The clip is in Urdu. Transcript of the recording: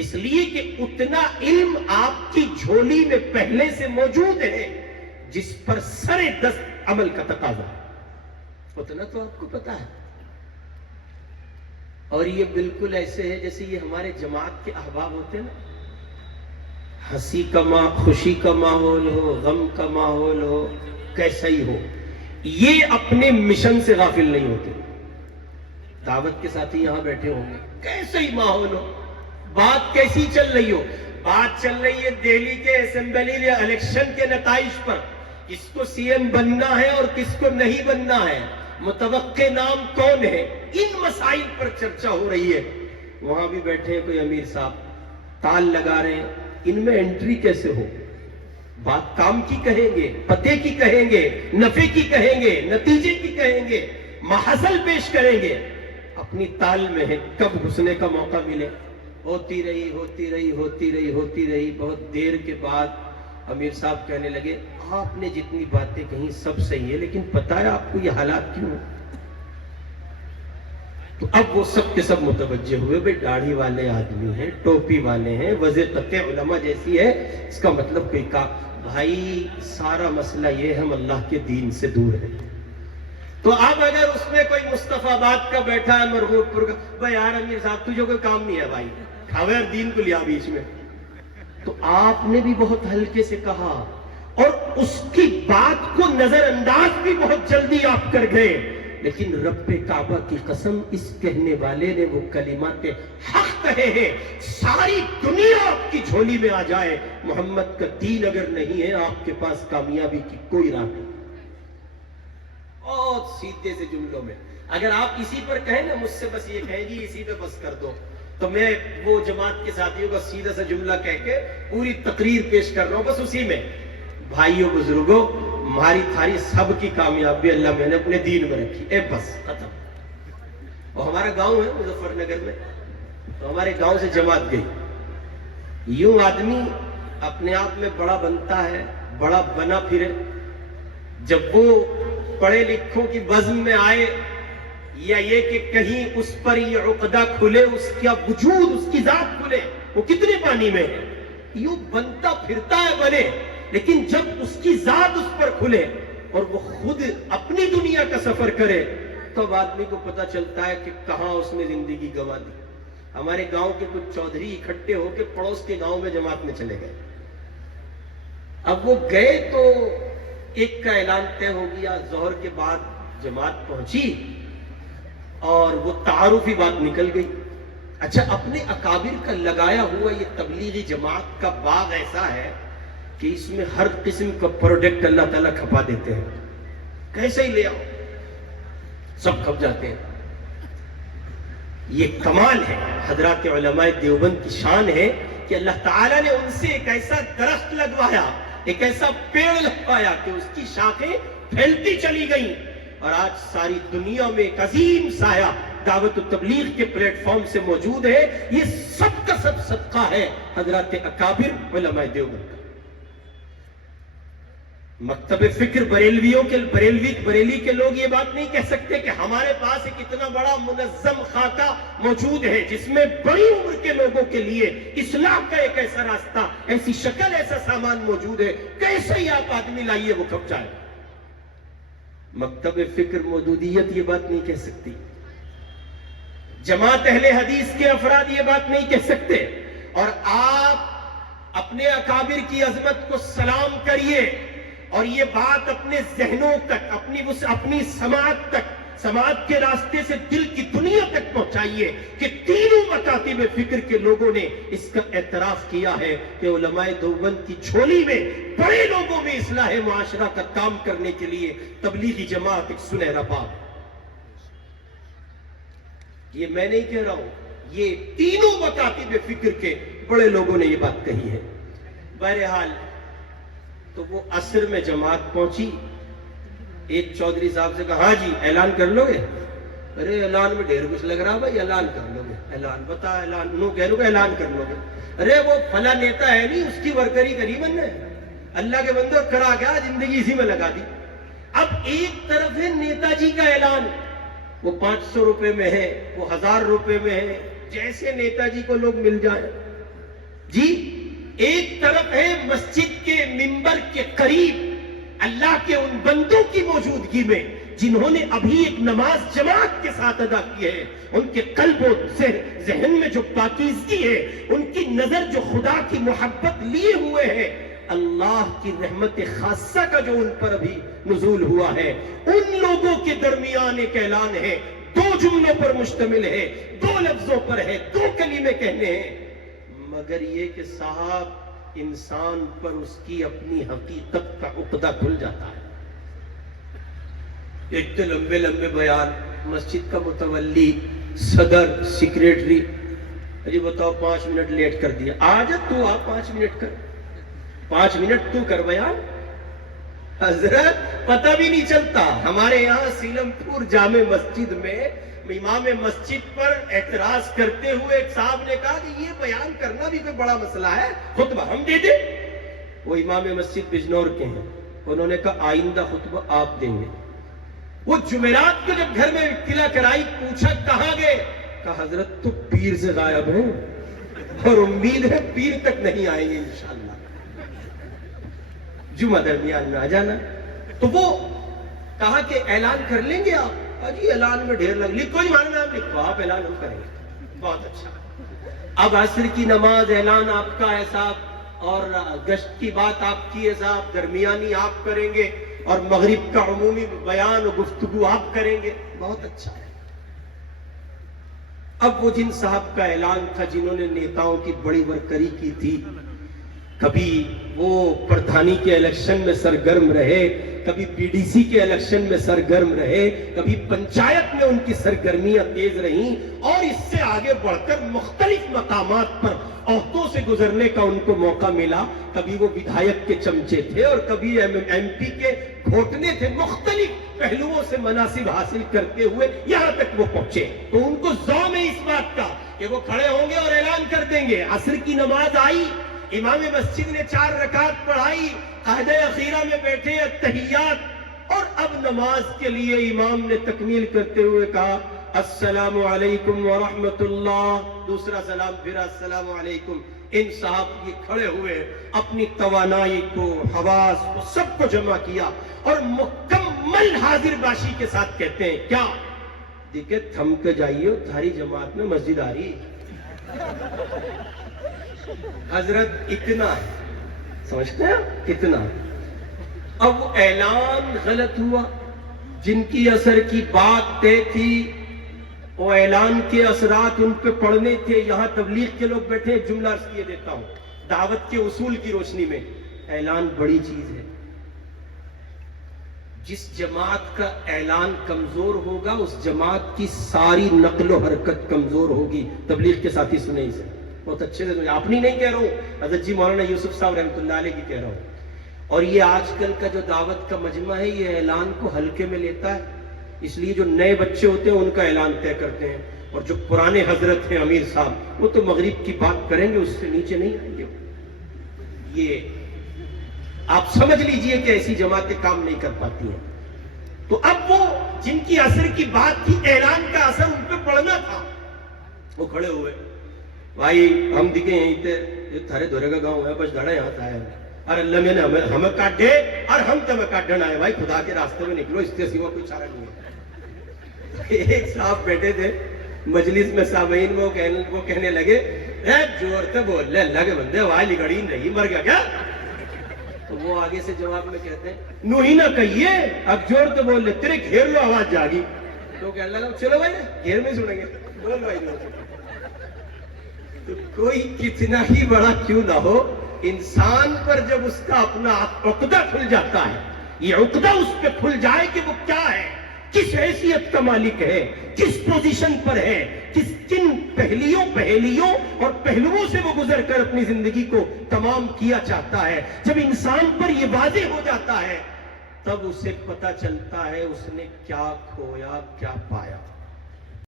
اس لیے کہ اتنا علم آپ کی جھولی میں پہلے سے موجود ہے جس پر سر دست عمل کا تقاضا ہے، اتنا تو آپ کو پتا ہے۔ اور یہ بالکل ایسے ہے جیسے یہ ہمارے جماعت کے احباب ہوتے ہیں نا، ہنسی کا خوشی کا ماحول ہو، غم کا ماحول ہو، کیسا ہی ہو، یہ اپنے مشن سے غافل نہیں ہوتے۔ دعوت کے ساتھ ہی یہاں بیٹھے ہوں گے، کیسا ہی ماحول ہو، بات کیسی چل رہی ہو، بات چل رہی ہے دہلی کے اسمبلی یا الیکشن کے نتائج پر، کس کو سی ایم بننا ہے اور کس کو نہیں بننا ہے، متوقع نام کون ہے، ان مسائل پر چرچا ہو رہی ہے۔ وہاں بھی بیٹھے ہیں کوئی امیر صاحب، تال لگا رہے ہیں، ان میں انٹری کیسے ہو؟ بات کام کی کہیں گے، پتے کی کہیں گے، نفع کی کہیں گے، نتیجے کی کہیں گے، محصل پیش کریں گے، اپنی تال میں ہے، کب گھسنے کا موقع ملے۔ ہوتی رہی، بہت دیر کے بعد امیر صاحب کہنے لگے، آپ نے جتنی باتیں کہیں سب صحیح ہے، لیکن پتہ ہے آپ کو یہ حالات کیوں ہیں؟ تو اب وہ سب کے سب متوجہ ہوئے، بھئی داڑھی والے آدمی ہیں، ٹوپی والے ہیں، وضع قطع علماء جیسی ہے، اس کا مطلب کوئی بھائی سارا مسئلہ یہ ہم اللہ کے دین سے دور ہیں۔ تو اب اگر اس میں کوئی مصطفیٰ آباد کا بیٹھا ہے، مرغوب پور کا، بھائی یار امیر صاحب تجھے کوئی کام نہیں ہے بھائی، کھاوے اور دین کو لیا بیچ میں، تو آپ نے بھی بہت ہلکے سے کہا اور اس کی بات کو نظر انداز بھی بہت جلدی آپ کر گئے، لیکن رب کعبہ کی قسم اس کہنے والے نے وہ کلمات حق کہے ہیں، ساری دنیا آپ کی جھولی میں آ جائے، محمد کا دین اگر نہیں ہے آپ کے پاس کامیابی کی کوئی راہ نہیں۔ بہت سیدھے سے جملوں میں اگر آپ اسی پر کہیں نا، مجھ سے بس یہ کہیں گی اسی پہ بس کر دو، تو میں وہ جماعت کے ساتھیوں کا سیدھا سا جملہ کہہ کے پوری تقریر پیش کر رہا ہوں، بس اسی میں، بھائیوں بزرگوں، ہماری تھاری سب کی کامیابی اللہ میں نے اپنے دین میں رکھی، بس ختم۔ اور ہمارا گاؤں ہے مظفر نگر میں، تو ہمارے گاؤں سے جماعت گئی، یوں آدمی اپنے آپ میں بڑا بنتا ہے، بڑا بنا پھرے، جب وہ پڑھے لکھوں کی بزم میں آئے، یا یہ کہ کہیں اس پر یہ عقدہ کھلے، اس کا وجود، اس کی ذات کھلے، وہ کتنے پانی میں ہے، یوں بنتا پھرتا ہے بنے، لیکن جب اس کی ذات اس پر کھلے اور وہ خود اپنی دنیا کا سفر کرے، تو آدمی کو پتا چلتا ہے کہ کہاں اس نے زندگی گنوا دی۔ ہمارے گاؤں کے کچھ چودھری اکٹھے ہو کے پڑوس کے گاؤں میں جماعت میں چلے گئے۔ اب وہ گئے تو ایک کا اعلان طے ہو گیا، ظہر کے بعد جماعت پہنچی اور وہ تعارفی بات نکل گئی۔ اچھا، اپنے اکابر کا لگایا ہوا یہ تبلیغی جماعت کا باغ ایسا ہے کہ اس میں ہر قسم کا پروڈکٹ اللہ تعالیٰ کھپا دیتے ہیں، کیسے ہی لے آؤ سب کھپ جاتے ہیں۔ یہ کمال ہے، حضرات علماء دیوبند کی شان ہے کہ اللہ تعالیٰ نے ان سے ایک ایسا درخت لگوایا، ایک ایسا پیڑ لگوایا کہ اس کی شاخیں پھیلتی چلی گئیں، اور آج ساری دنیا میں ایک عظیم سایہ دعوت و تبلیغ کے پلیٹ فارم سے موجود ہے۔ یہ سب کا سب صدقہ ہے حضرات اکابر علماء دیوبند کا۔ مکتب فکر بریلی کے لوگ یہ بات نہیں کہہ سکتے کہ ہمارے پاس ایک اتنا بڑا منظم خاکہ موجود ہے جس میں بڑی عمر کے لوگوں کے لیے اصلاح کا ایک ایسا راستہ، ایسی شکل، ایسا سامان موجود ہے، کیسے ہی آپ آدمی لائیے وہ کھپ جائے۔ مکتب فکر مودودیت یہ بات نہیں کہہ سکتی، جماعت اہل حدیث کے افراد یہ بات نہیں کہہ سکتے، اور آپ اپنے اکابر کی عظمت کو سلام کریے اور یہ بات اپنے ذہنوں تک، اپنی سماعت تک، سماعت کے راستے سے دل کی دنیا تک پہنچائیے کہ تینوں مکاتب فکر کے لوگوں نے اس کا اعتراف کیا ہے کہ علماء دیوبند کی جھولی میں بڑے لوگوں میں اصلاح معاشرہ کا کام کرنے کے لیے تبلیغی جماعت ایک سنہرا باب۔ یہ میں نہیں کہہ رہا ہوں، یہ تینوں مکاتب فکر کے بڑے لوگوں نے یہ بات کہی ہے۔ بہرحال تو وہ عصر میں جماعت پہنچی، ایک چودھری صاحب سے کہا، ہاں جی اعلان کر لو گے؟ ارے اعلان میں ڈھیر کچھ لگ رہا بھائی، اعلان کر لو گے؟ اعلان بتا، اعلان نو کہہ لو گے اعلان کر لو گے؟ ارے وہ فلاں نیتا ہے نہیں، اس کی ورکری کری بننے، اللہ کے بندوں کرا گیا، زندگی اسی میں لگا دی۔ اب ایک طرف ہے نیتا جی کا اعلان، وہ 500 روپے میں ہے، وہ 1000 روپے میں ہے، جیسے نیتا جی کو لوگ مل جائیں، جی ایک طرف ہے مسجد کے ممبر کے قریب اللہ کے ان بندوں کی موجودگی میں جنہوں نے ابھی ایک نماز جماعت کے ساتھ ادا کی ہے، ان کے قلب و ذہن میں جو پاکیزگی ہے، ان کی نظر جو خدا کی محبت لیے ہوئے ہیں، اللہ کی رحمت خاصہ کا جو ان پر ابھی نزول ہوا ہے، ان لوگوں کے درمیان ایک اعلان ہے، 2 جملوں پر مشتمل ہے، 2 لفظوں پر ہے، 2 کلمے کہنے ہیں، مگر یہ کہ صاحب انسان پر اس کی اپنی حقیقت کا عقدہ کھل جاتا ہے۔ ایک تو لمبے لمبے بیان، مسجد کا متولی، صدر، سیکریٹری، جی بتاؤ 5 منٹ لیٹ کر دیا، آج تو آپ 5 منٹ کر، 5 منٹ تو کر بیان۔ حضرت پتہ بھی نہیں چلتا، ہمارے یہاں سیلم پور جامع مسجد میں امام مسجد پر اعتراض کرتے ہوئے ایک صاحب نے کہا کہ یہ بیان کرنا بھی کوئی بڑا مسئلہ ہے، خطبہ ہم دے دیں۔ وہ امام مسجد بجنور کے ہیں، انہوں نے کہا آئندہ خطبہ آپ دیں گے۔ وہ جمعرات کو جب گھر میں اطلاع کرائی، پوچھا کہاں گئے، کہا حضرت تو پیر سے غائب ہیں اور امید ہے پیر تک نہیں آئیں گے انشاءاللہ، جمعہ درمیان میں آ جانا۔ تو وہ کہا کہ اعلان کر لیں گے آپ، جی اعلان میں ڈھیر لگ لکھو، ہی ہمارا نام لکھو، آپ اعلان ہم کریں گے، بہت اچھا۔ اب عصر کی نماز اعلان آپ کا ہے صاحب، اور گشت کی بات آپ کی ہے صاحب، درمیانی آپ کریں گے، اور مغرب کا عمومی بیان و گفتگو آپ کریں گے، بہت اچھا ہے۔ اب وہ جن صاحب کا اعلان تھا جنہوں نے نیتاؤں کی بڑی ورکری کی تھی، کبھی وہ پردھانی کے الیکشن میں سرگرم رہے، کبھی پی ڈی سی کے الیکشن میں سرگرم رہے، کبھی پنچایت میں ان کی سرگرمیاں تیز رہیں، اور اس سے آگے بڑھ کر مختلف مقامات پر عہدوں سے گزرنے کا ان کو موقع ملا۔ کبھی وہ ودھایک کے چمچے تھے اور کبھی ایم پی کے گھوٹنے تھے، مختلف پہلوؤں سے مناصب حاصل کرتے ہوئے یہاں تک وہ پہنچے۔ تو ان کو ذوق ہے اس بات کا کہ وہ کھڑے ہوں گے اور اعلان کر دیں گے۔ عصر کی نماز آئی، امام مسجد نے 4 رکعت پڑھائی، قاعدہ اخیرہ میں بیٹھے اتحیات، اور اب نماز کے لیے امام نے تکمیل کرتے ہوئے کہا السلام علیکم ورحمت اللہ، دوسرا سلام پھر السلام علیکم۔ ان صاحب یہ کھڑے ہوئے اپنی توانائی کو، حواس کو، سب کو جمع کیا اور مکمل حاضر باشی کے ساتھ کہتے ہیں کیا دیکھیں تھم کے جائیے، تھاری جماعت میں مسجد آ رہی۔ حضرت اتنا سمجھتے ہیں کتنا؟ اب وہ اعلان غلط ہوا، جن کی اثر کی بات طے تھی، وہ اعلان کے اثرات ان پہ پڑھنے تھے۔ یہاں تبلیغ کے لوگ بیٹھے، ایک جملہ عرض کیے دیتا ہوں دعوت کے اصول کی روشنی میں، اعلان بڑی چیز ہے۔ جس جماعت کا اعلان کمزور ہوگا اس جماعت کی ساری نقل و حرکت کمزور ہوگی۔ تبلیغ کے ساتھی سنیں اسے بہت اچھے سے، اپنی نہیں کہہ رہا ہوں، حضرت جی مولانا یوسف صاحب رحمۃ اللہ علیہ کی کہہ رہا ہوں۔ اور یہ آج کل کا جو دعوت کا مجمع ہے یہ اعلان کو ہلکے میں لیتا ہے، اس لیے جو نئے بچے ہوتے ہیں ان کا اعلان طے کرتے ہیں، اور جو پرانے حضرت ہیں امیر صاحب وہ تو مغرب کی بات کریں گے، اس سے نیچے نہیں آئیں گے۔ یہ آپ سمجھ لیجئے کہ ایسی جماعتیں کام نہیں کر پاتی ہیں۔ تو اب وہ جن کی اثر کی بات تھی، اعلان کا اثر ان پہ پڑنا تھا، وہ کھڑے ہوئے، بھائی ہم دکھے یہیں تے یہ تھارے دھورے کا گاؤں ہے، بس دھڑا یہاں تھا ہے، اور اللہ میں نے ہمیں کاٹ دے اور ہم تمہیں کاٹنا ہے، بھائی خدا کے راستے میں نکلو، اس سے سوا کوئی چارہ نہیں ہے۔ ایک صاحب بیٹھے تھے مجلس میں، سامعین وہ کہنے لگے اے جور سے بول لے، اللہ کے بندے آواز لگڑی نہیں، مر گیا کیا؟ تو وہ آگے سے جواب میں کہتے ہیں نو ہی نہ کہیے، اب جور سے بول لے، تیرے گھیر لو آواز جاگی۔ تو کہنے لگا چلو بھائی گھیر میں سنیں گے، بول بھائی جور سے۔ تو کوئی کتنا ہی بڑا کیوں نہ ہو، انسان پر جب اس کا اپنا عقدہ کھل جاتا ہے، یہ عقدہ اس پہ کھل جائے کہ وہ کیا ہے، کس حیثیت کا مالک ہے، کس پوزیشن پر ہے، کن پہلیوں اور پہلوؤں سے وہ گزر کر اپنی زندگی کو تمام کیا چاہتا ہے، جب انسان پر یہ واضح ہو جاتا ہے تب اسے پتہ چلتا ہے اس نے کیا کھویا کیا پایا۔